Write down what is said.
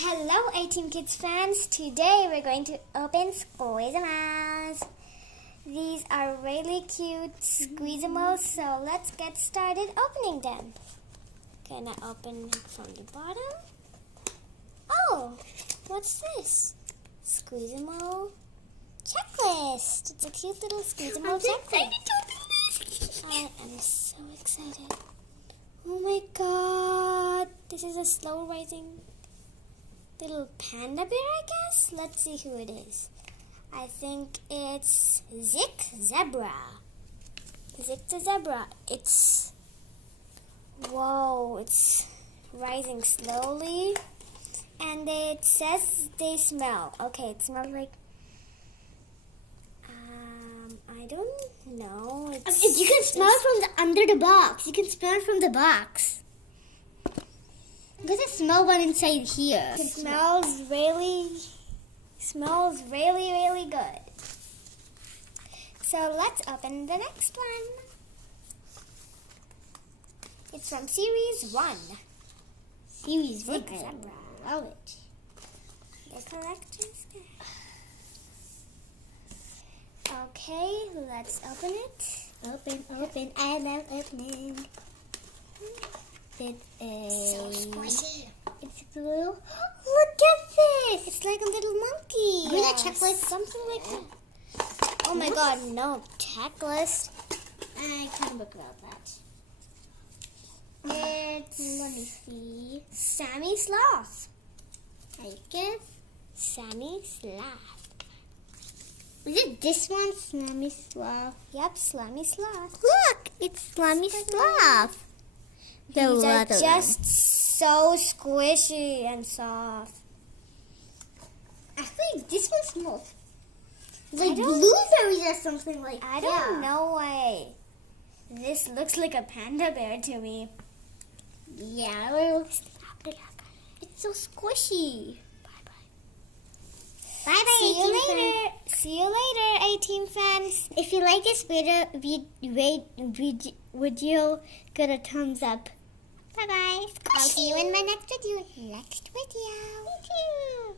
Hello, A-Team Kids fans. Today we're going to open Squeezamals. These are really cute Squeezamals, so let's get started opening them. Gonna open it from the bottom. Oh, what's this? Squeezamal checklist. It's a cute little Squeezamal checklist. I am so excited. Oh my god, this is a slow rising little panda bear, I guess. Let's see who it is. I think it's Zick Zebra. Zick the Zebra. It's rising slowly. And it says they smell. Okay, it smells like I don't know. You can smell it from under the box. You can smell it from the box. There's a smell one inside here. It smells really, really good. So let's open the next one. It's from Series 1. Series 1. Zick Zebra. I love it. The collector's guide. Okay, let's open it. Open. I love opening. It is So squishy. It's blue. Look at this! It's like a little monkey. Read a checklist. Something like that. Oh my god, no checklist. I can't look about that. It's, Let me see. Sammy Sloth. I guess. Sammy Sloth. Is it this one? Sammy Sloth. Yep, Sammy Sloth. Look! It's Sammy Sloth. These are just so squishy and soft. Actually, this one smells like blueberries or something like that. I don't know why this looks like a panda bear to me. Yeah, well, it's so squishy. Bye-bye, See you A-Team later. See you later, A-Team fans. If you like this video, give a thumbs up. Bye-bye. I'll see you in my next video. Me too.